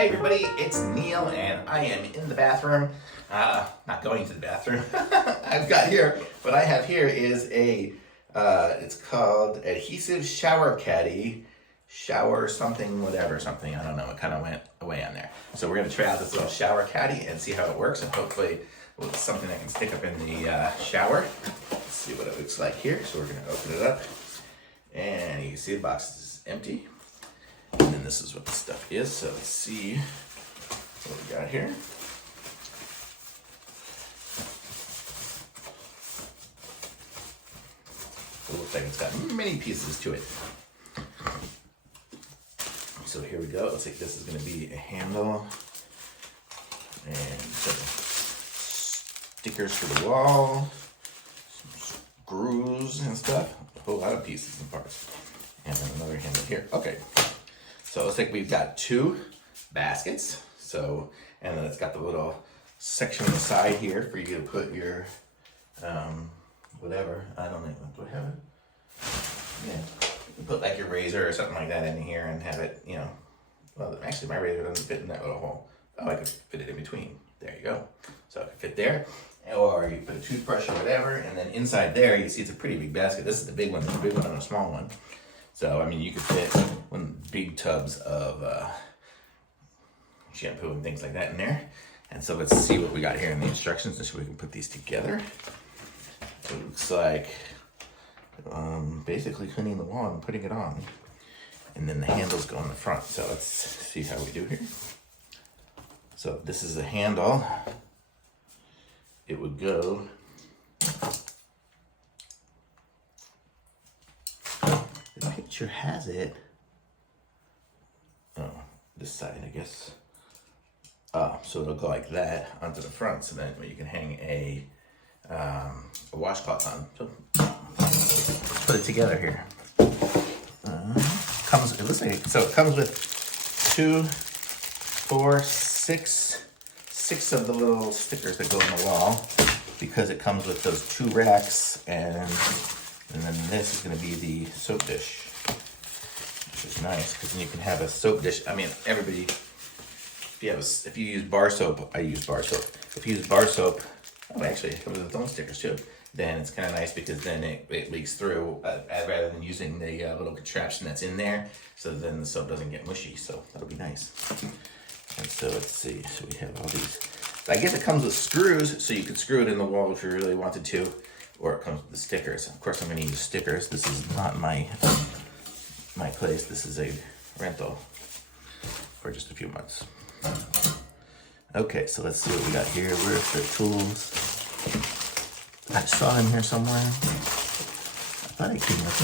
Hey everybody, it's Neil and I am in the bathroom. Not going to the bathroom. I've got here, what I have here is a, it's called Adhesive Shower Caddy. Shower something, whatever, something, I don't know, it kind of went away on there. So we're gonna try out this little shower caddy and see how it works, and hopefully it's something that can stick up in the shower. Let's see what it looks like here. So we're gonna open it up, and you can see the box is empty. And then this is what the stuff is, so let's see what we got here. It looks like it's got many pieces to it. So here we go. It looks like this is going to be a handle and some stickers for the wall, some screws and stuff, a whole lot of pieces and parts, and then another handle here. Okay. So it looks like we've got two baskets. So, and then it's got the little section on the side here for you to put your, whatever, I don't know, do I have it? Yeah, you can put like your razor or something like that in here and have it, you know, well, actually my razor doesn't fit in that little hole. Oh, I could fit it in between. There you go. So it could fit there. Or you put a toothbrush or whatever, and then inside there, you see it's a pretty big basket. This is the big one, there's a big one and a small one. So, I mean, you could fit one big tubs of shampoo and things like that in there. And so let's see what we got here in the instructions and see if we can put these together. So it looks like basically cleaning the wall and putting it on. And then the handles go in the front. So let's see how we do here. So this is a handle. It would go the picture has it. Oh, this side, I guess. So it'll go like that onto the front, so then you can hang a washcloth on. So let's put it together here. It looks like so. It comes with 2, 4, 6 of the little stickers that go on the wall, because it comes with those 2 racks, and then this is going to be the soap dish, which is nice because then you can have a soap dish. I mean, everybody, if you use bar soap, I use bar soap. If you use bar soap, oh, actually, it comes with its own stickers too. Then it's kind of nice because then it leaks through rather than using the little contraption that's in there. So then the soap doesn't get mushy. So that'll be nice. And so let's see. So we have all these. So I guess it comes with screws, so you could screw it in the wall if you really wanted to. Or it comes with the stickers. Of course, I'm going to use stickers. This is not my place. This is a rental for just a few months. Okay, so let's see what we got here. Where's the tools? I saw in here somewhere. I thought it came with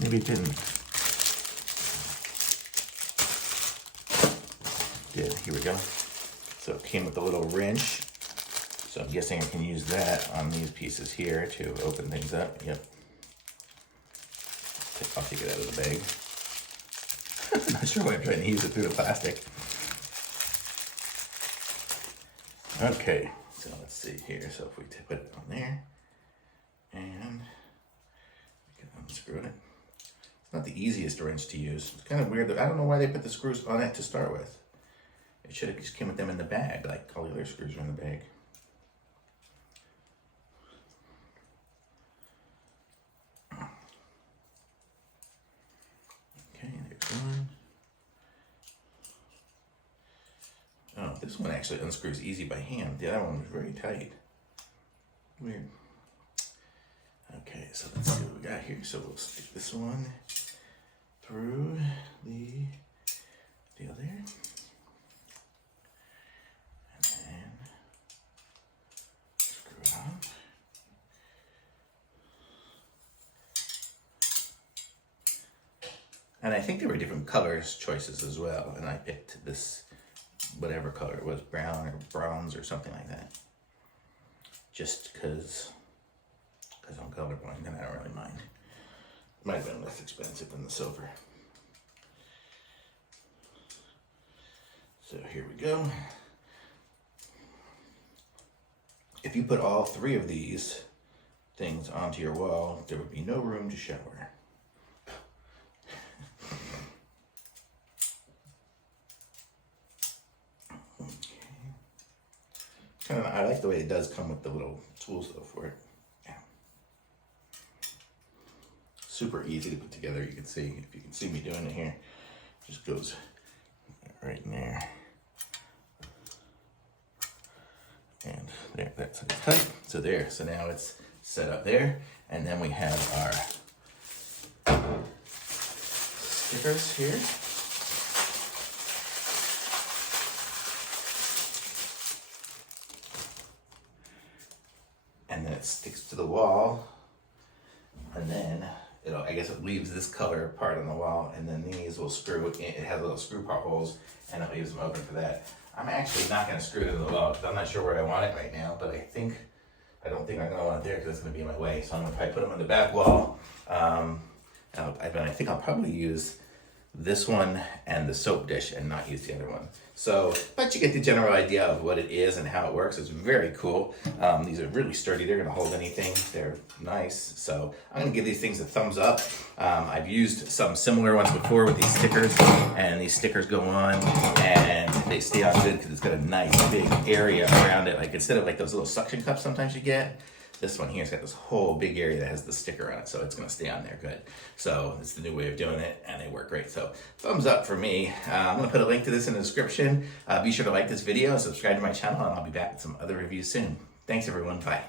it. Maybe it didn't. Did. Here we go. So it came with a little wrench. So I'm guessing I can use that on these pieces here to open things up. Yep. I'll take it out of the bag. I'm not sure why I'm trying to use it through the plastic. Okay, so let's see here. So if we put it on there, and we can unscrew it. It's not the easiest wrench to use. It's kind of weird. I don't know why they put the screws on it to start with. It should have just came with them in the bag, like all the other screws are in the bag. Okay, there's one. Oh, this one actually unscrews easy by hand. The other one was very tight. Weird. Okay, so let's see what we got here. So we'll stick this one through the deal there. And then screw it on. And I think there were different colors choices as well. And I picked this, whatever color it was, brown or bronze or something like that. Just because I'm colorblind and I don't really mind. Might have been less expensive than the silver. So here we go. If you put all 3 of these things onto your wall, there would be no room to shower. I like the way it does come with the little tools though for it. Yeah. Super easy to put together. You can see, if you can see me doing it here, just goes right in there. And there, that's tight. So there, so now it's set up there. And then we have our stickers here. And then it sticks to the wall. And then I guess it leaves this color part on the wall, and then these will screw, it has little screw part holes, and it leaves them open for that. I'm actually not gonna screw it into the wall, because I'm not sure where I want it right now, but I don't think I'm gonna want it there, because it's gonna be in my way, so I'm gonna probably put them on the back wall. I think I'll probably use this one and the soap dish and not use the other one. So, but you get the general idea of what it is and how it works. It's very cool. These are really sturdy. They're gonna hold anything. They're nice. So I'm gonna give these things a thumbs up. I've used some similar ones before with these stickers, and these stickers go on and they stay on good because it's got a nice big area around it. Like instead of like those little suction cups sometimes you get, this one here's got this whole big area that has the sticker on it, so it's gonna stay on there good. So it's the new way of doing it, and they work great. So thumbs up for me. I'm gonna put a link to this in the description. Be sure to like this video and subscribe to my channel, and I'll be back with some other reviews soon. Thanks everyone, bye.